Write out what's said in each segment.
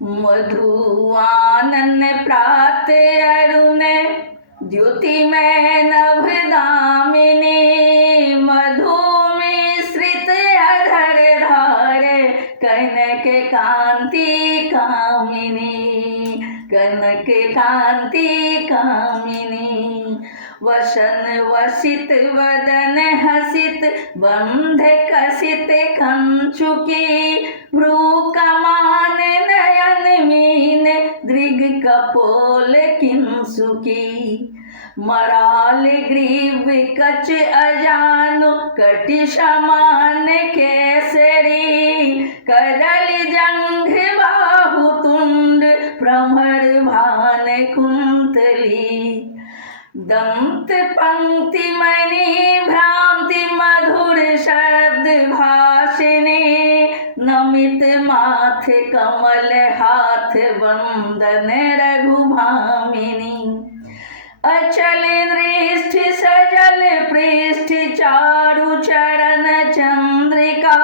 मधुआनन प्रात अरुण द्युति में नभदामिनी मधु मिश्रित अधर धार कनक कांति कामिनी कनक कांति कामिनी वसन वसित वदन हसित बंध कसित कंचुकी भ्रू कमान नयन मीन दृग कपोल किंसुकी मराल ग्रीव कच अजानु कटि समान केसरी करल जंघ बाहु तुंड भ्रमर भान कुंतली दंत पंक्ति मणि भ्रांति मधुर शब्द भाषिणी नमित माथ कमल हाथ वंदन रघुभामिनी अचल दृष्टि सजल पृष्ठ चारु चरण चंद्रिका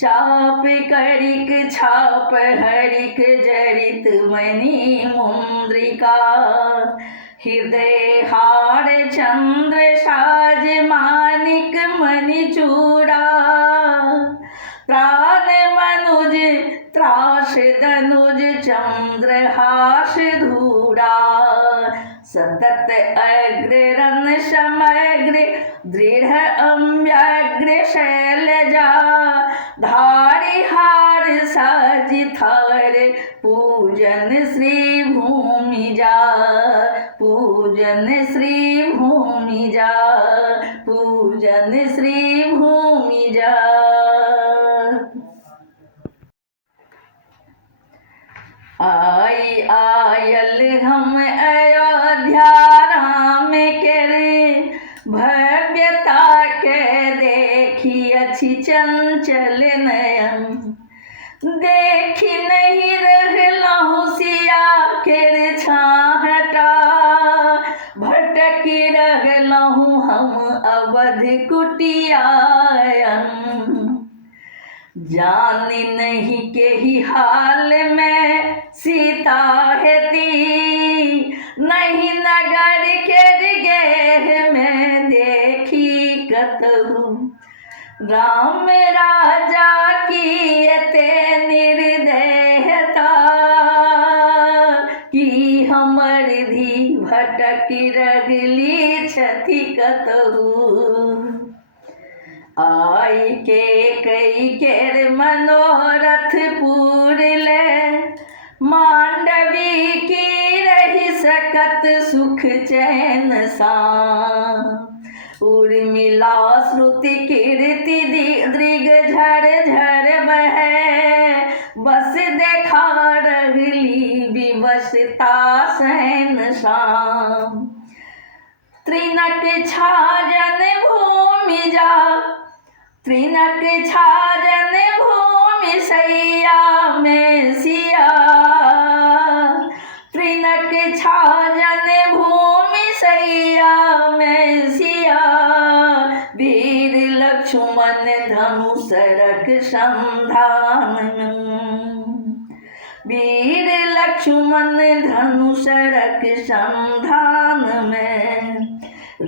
चाप करिक छाप हरिक जरित मणि मुद्रिका हृदय हार चंद्र साज मानिक मणि चूड़ा प्राण मनुज त्रास धनुज चंद्रहास धूड़ा सतत अग्र रन समग्र दृढ़ अम्याग्र शैलजा धारी हार साज थार पूजन श्री भूमि जा पूजन श्री भूमि जा पूजन श्री भूमि जा। आई आयल हम अयोध्या राम के भव्यता के देखी अच्छी चंचल नयन देखी नहीं रहलहु सिया के छाहटा भटकी रहलहु हम अवध कुटियायन जानी नहीं के ही हाल में सीता हेती नहीं नगर के गेह में देखी कतहु राम राजा की ते निर्दयता कि हमर धी भटकी रहली छथि कतहु आई के कई केर मनोरथ पूरले मांडवी की रही सकत सुख चैन सा उर्मिला श्रुति कीर्ति दृग झर झर बहे बस देखा रहली विवशता सहन शाम त्रिनक छाजन भूमि जा त्रिनक छाजन भूमि सैया में सिया त्रिनक छाजन भूमि सैया में सिया वीर लक्ष्मण धनुष रख संधान वीर लक्ष्मण धनुष रख संधान में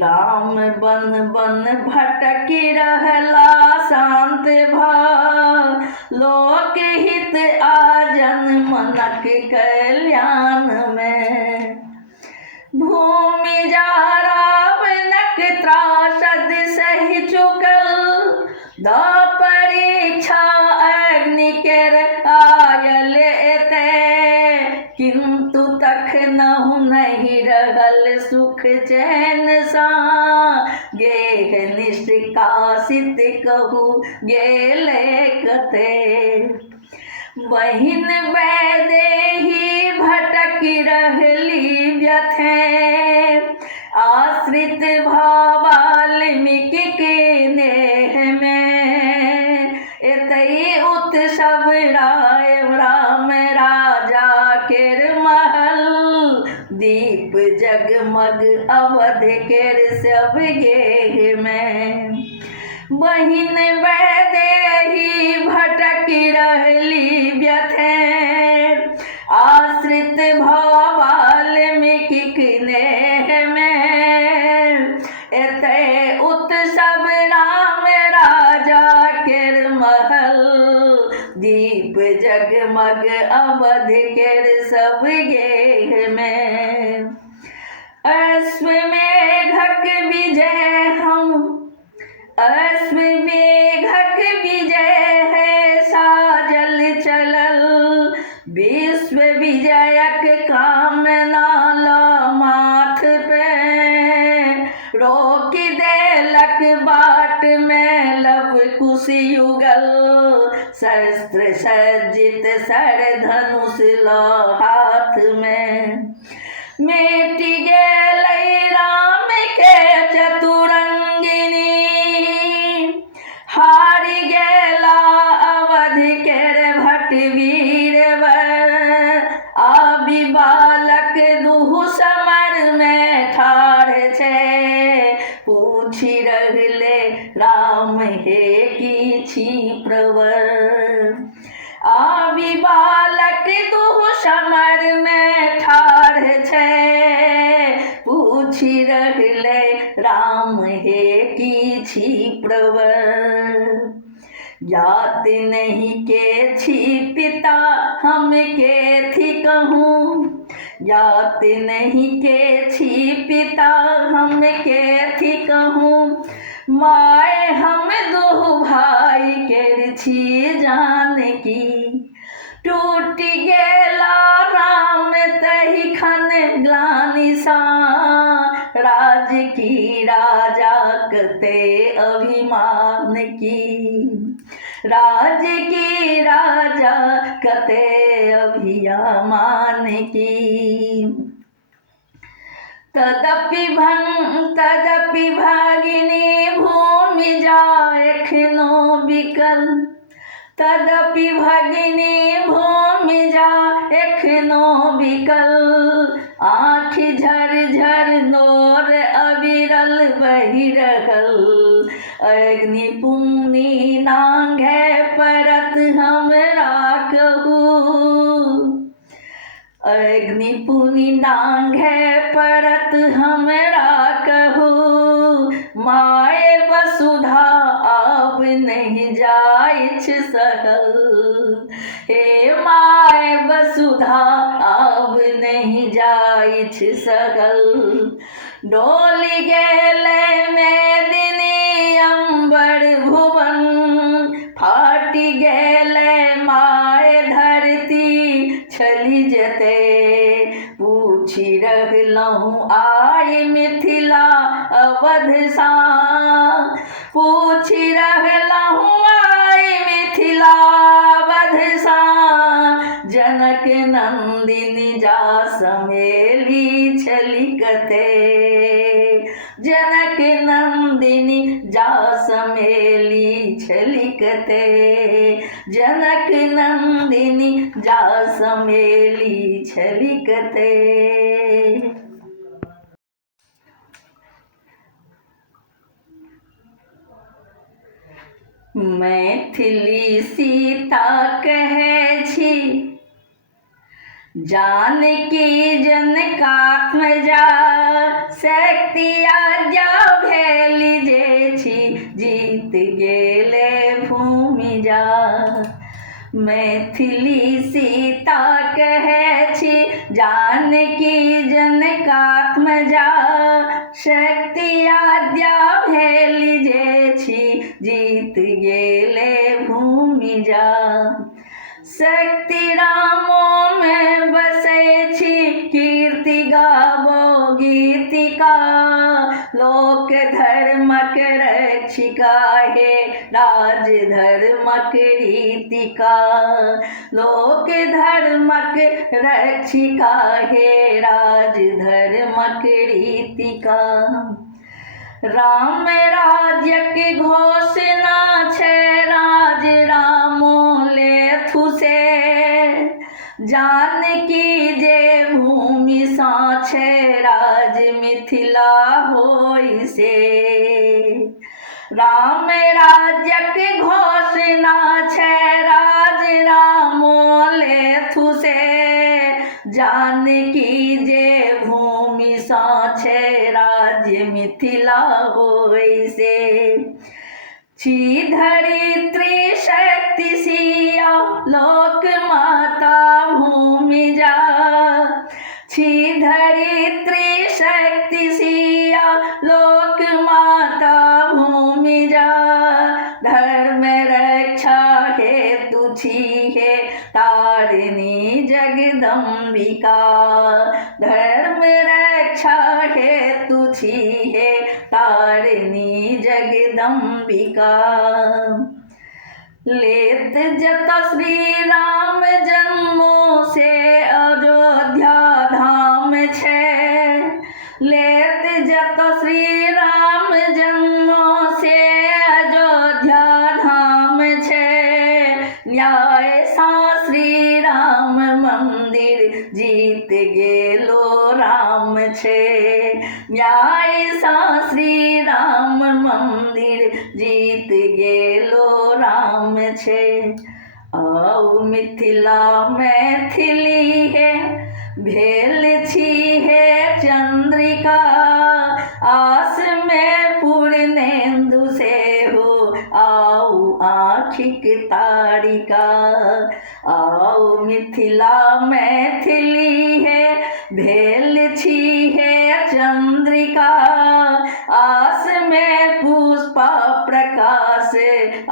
राम बन बन भटकी रहला शांत भाव लोक हित आजन मनक कल्याण में भूमि जा रावणक त्रासद सही चुकल द परीक्षा अग्नि केर आयल एते किंतु तखनहु नहीं रहल सुख चैन सा गेह निष्कासित कहू गेले कते बहिन वैदेही भटकी रहली व्यथे आश्रित भावाल्मीकि के नेह में एतई उत्सव राय राम राजा केर महल दीप जगमग अवध केर सब गेह में बहिन वैदेही भटकी रहली व्यथे दीप जगमग अवध केर सब गेह में। अश्वमेघक विजय हम, अश्वमेघक विजय है साजल चलल, विश्व विजयक कामना ला माथ पे, रोक देलक बाट में लव कुश युगल, शस्त्र सज्जित सर धनुष ला हाथ में। मिट गेलै राम के चतुरंगिनी, हारि गेला अवध केर भट वीरवर, आबि बालक दुहु समर में ठाढ़ छै, पूछि रहले राम हे की छी प्रवर। आबि बालक दुहु समर में ठाढ़ छै, पूछि रहले राम हे की छी प्रवर। ज्ञात नहीं के छी पिता हम के थी कहूँ, ज्ञात नहीं के छी पिता हम के थी कहूँ, माय हम दो भाई केर छी जानकी। टूट गेला राम तहि खन ग्लानि सा, राज की राजा कते अभिमान की, राज की राजा कते अभिमान की। तदपि भगिनी भूमि जा एखनो बिकल, तदपि भगिनी भूमि जा एखनो बिकल, आँखि झरझर नोर अविरल बहि रहल, अग्नि पुंनी नांगे परत हमरा कहू, अग्नि पुनि नांगे परत हमरा कहू, माय वसुधा आब नहीं जाइछ सहल, हे माय वसुधा आब नहीं जाइछ सहल। डोली गेलै मेदिनी अंबर भुवन, फाटि गेलै माय धरती छली जते, पूछि रहलहुँ आइ मिथिला अवध सा, पूछि रहलहुँ आइ मिथिला अवध सा, जनक नंदिनी जा समेली छली कते, जनक नंदिनी जा समेली छली कते, जनक नंदिनी जा समेली छली कते। मैथिली सीता कहै छी, जानकी जनकात्मजा, शक्ति आज्ञा भेली जे छी, जीत गेले भूमि जा। मैथिली सीता कहै छी, जानकी जनकात्मजा, शक्ति आज्ञा भेली जे छी, जीत गेले भूमि जा। शक्ति रामो में बसे छी, कीर्ति गाबो गीतिका, लोक धर्मक रक्षिका हे राज धर्मक रीतिका, लोक धर्मक रक्षिका हे राज धर्मक रीतिका। राम राज्यक घोषणा छै, राज रामो लेथु से, जानकी जे भूमि सा छै, राज मिथिला होय से। राम राज्यक घोषणा छै, राज रामो लेथु से, जानकी जे भूमि सा छै, राज्य मिथिला होय से। छी धरित्री शक्ति सिया, लोक माता भूमि जा, छी धरित्री शक्ति सिया लोक माता भूमि जा, धर्म रक्षा हेतु छी है तारिणी जगदम्बिका, धर्म रक्षा हेतु छी है तारिणी जगदम्बिका। लेत जत श्री राम जन्मों से अयोध्या धाम छे, लेत जत श्री राम जन्मों से अयोध्या धाम छे, न्याय सा श्री राम मंदिर जीत गेलो राम छे, न्याय सा श्री राम मंदिर जीत गेलो राम छे। आओ मिथिला मैथिली है भेल छी है चंद्रिका, आस में पूर्णेन्दु से हो आओ आँखिक तारिका, आओ मिथिला मैथिली है भेल छी है चंद्रिका, आस में पुष्पा प्रकाश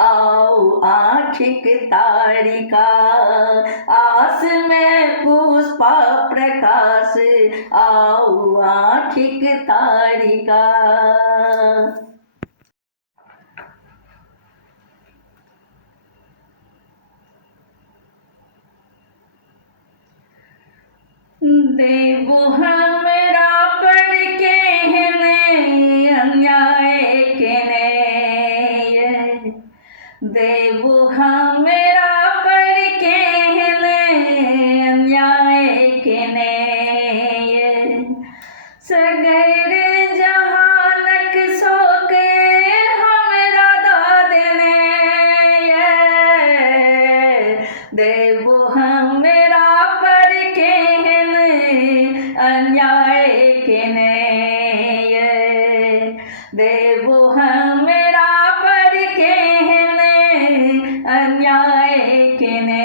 आओ आँखिक तारिका, आस में पुष्पा प्रकाश आओ आँखिक तारिका। देवो हमरा पर केहने अन्याय केने, देवो हमरा पर केहने अन्याय केने, सगर जहानक शोक हमरा द देने, देवो हमरा पर केहने अन्याय केने, देवो हमरा पर केहने अन्याय केने,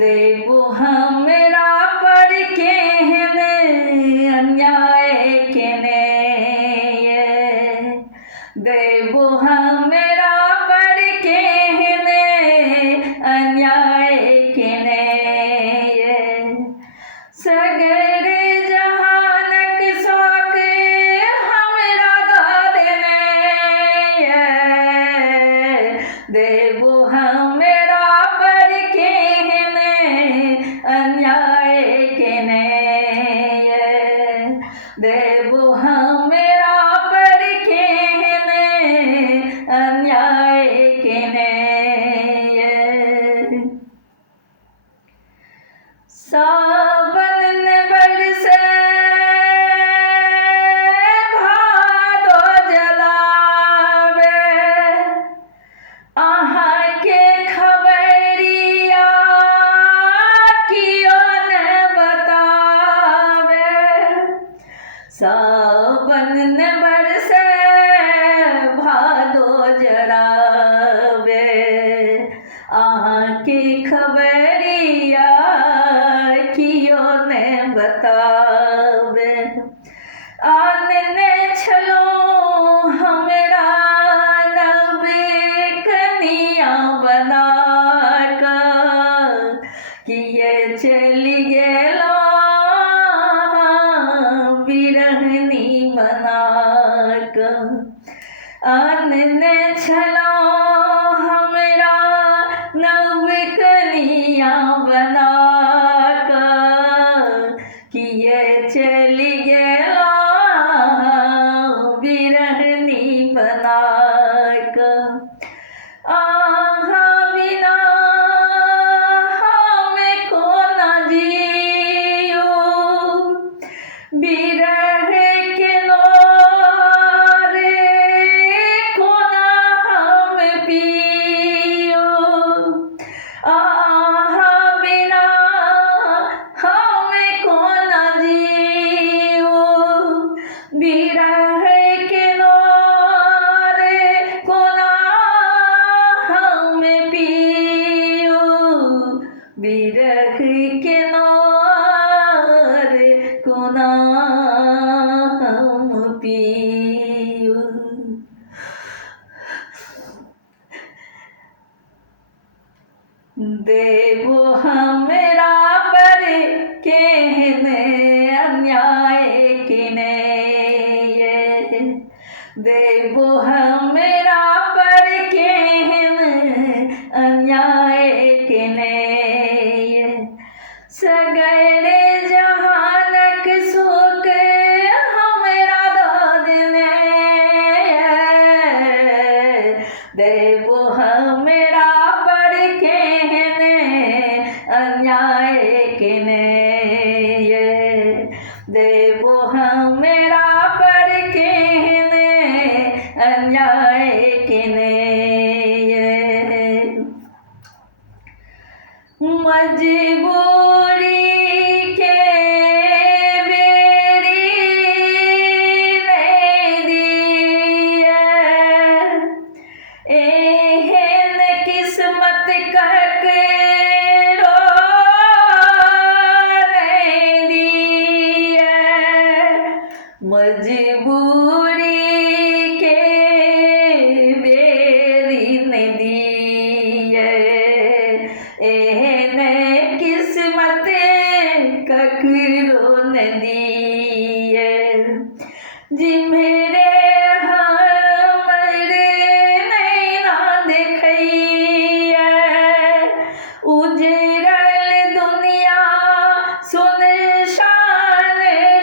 देवो हमरा पर केहने अन्याय केने, देवो हमरा पर केहने अन्याय केने, सगर जहानक शौक हमरा द देने, देवो हमरा पर केहने अन्याय केने, देवो हमरा पर केहने अन्याय केने। सावन ने बरसे भादो जलावे, अहाँ के खबरिया कियो ने बतावे, सावन ने बरसे भादो जलावे, अहाँ के खबरिया कियो ने बतावे, आनने छलो हमरा नव कनिया बना कर, किए चली गेलो बिरहनी बना कर, आनने छलो हमरा नव कनिया बना कर, किए चली गेलो बिरहनी बना कर, आहाँ बिना हमें को न जियो, बिरह के लोरे को न हम पियो, आहाँ बिना हमें को न जियो, बिरह के लोरे देवो हमरा पर केहने अन्याय किने ये देवो हमरा पर केहने अन्याय किने ये सगरे जहानक सुख हमरा दादने देवो हमरा पर केहने अन्याय किने ये देवो हमरा पर केहने अन्याय किने ये मजबूरी के बेरी नहीं दिए एहन किस्मत ककरो नहीं दिए मजबूरी के बेरी नहीं दिए एहन किस्मत ककरो नहीं दिए जिम्मेरे हमरे नैना देखैया उजड़ल दुनिया सुनसान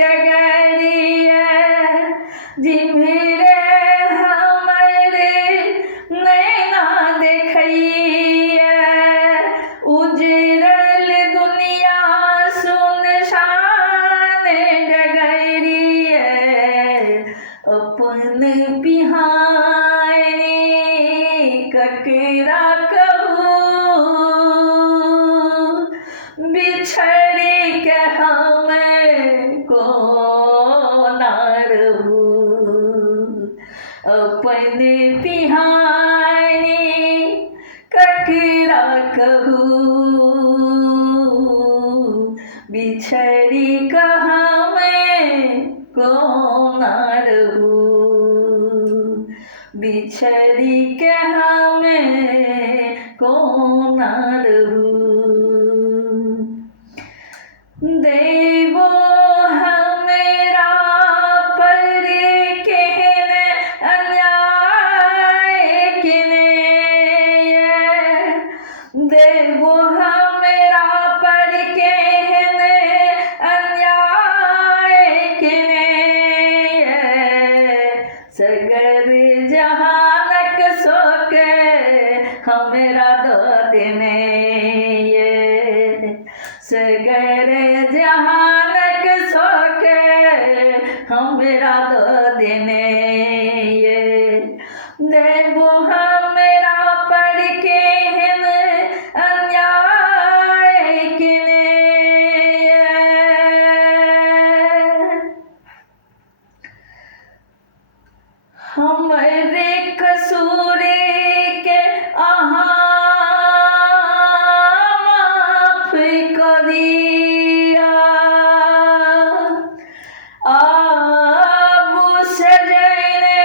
डगरिया जिम्मेरे हमरे नैना देखैया उजड़ल दुनिया सुनसान डगरिया अपन पिहानी ककरा कहूँ बिछड़ी के हम को ना रहूँ अपन पिहानी ककरा कहूँ बिछड़ी का हम को ना रहूँ बिछड़ी के हम को ना रहूँ देवो हमरा पर केहने अन्याय किने देवो हमरा पर केहने अन्याय किने सगर जहानक शोक हमरा दो देने ये सगर जहानक शोक हमरा दो देने ये देवो हमरा पर केहन अन्याय किने हमरे कसूर के अहाँ माफ कर दिया अब सजने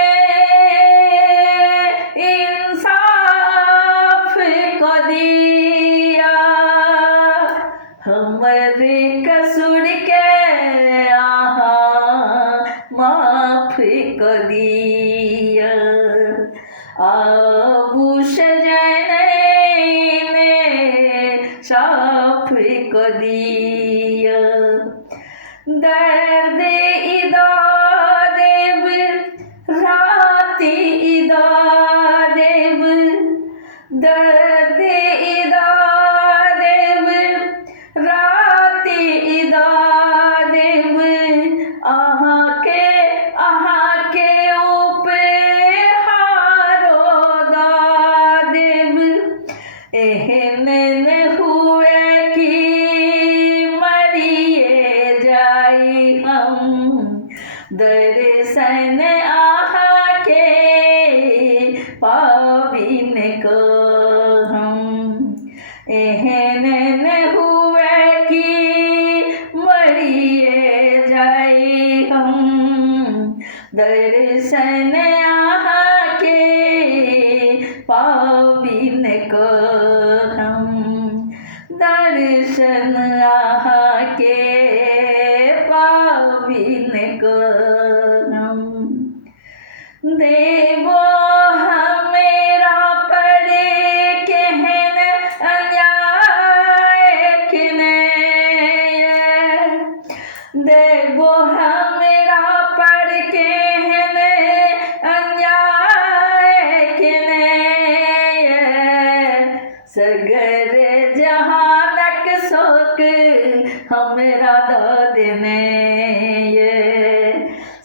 इंसाफ कर दिया हमरे कसूर के माफ कर दिया अब सजने ने साफ कर दिया दर्द इदा देव राती इदा देव दर्द इदा देव राती इदा देव अहाँ के उपहारो दा देव एहन न हुए कि मरिए जाई हम दर्शन आहा के पाबिन को हम एहन न हुए कि मरिए जाई हम दर्शन आहा के पाबिन को हम दर्शन आके पाविन करम देवो हमेरा पर कहन अन्याय किने देवो हमेरा पर कहन अन्याय किने सगर जहानक शोक हमरा दो दिने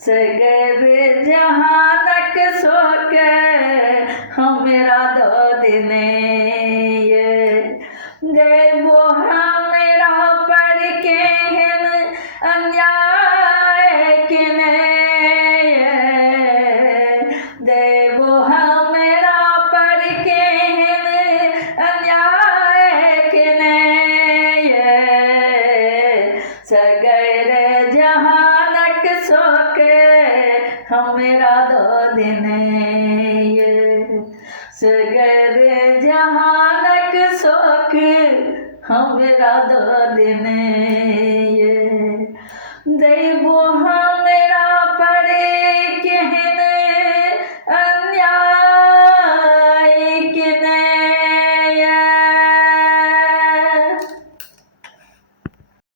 सगर जहानक शोक हमरा दो दिने देवो हमरा पर कहन अन्याय किने देवो हमरा पर कहन अन्याय किने सगर जहानक शोक हमरा दो दिने सगर जहानक शोक हमरा दो दिने देवो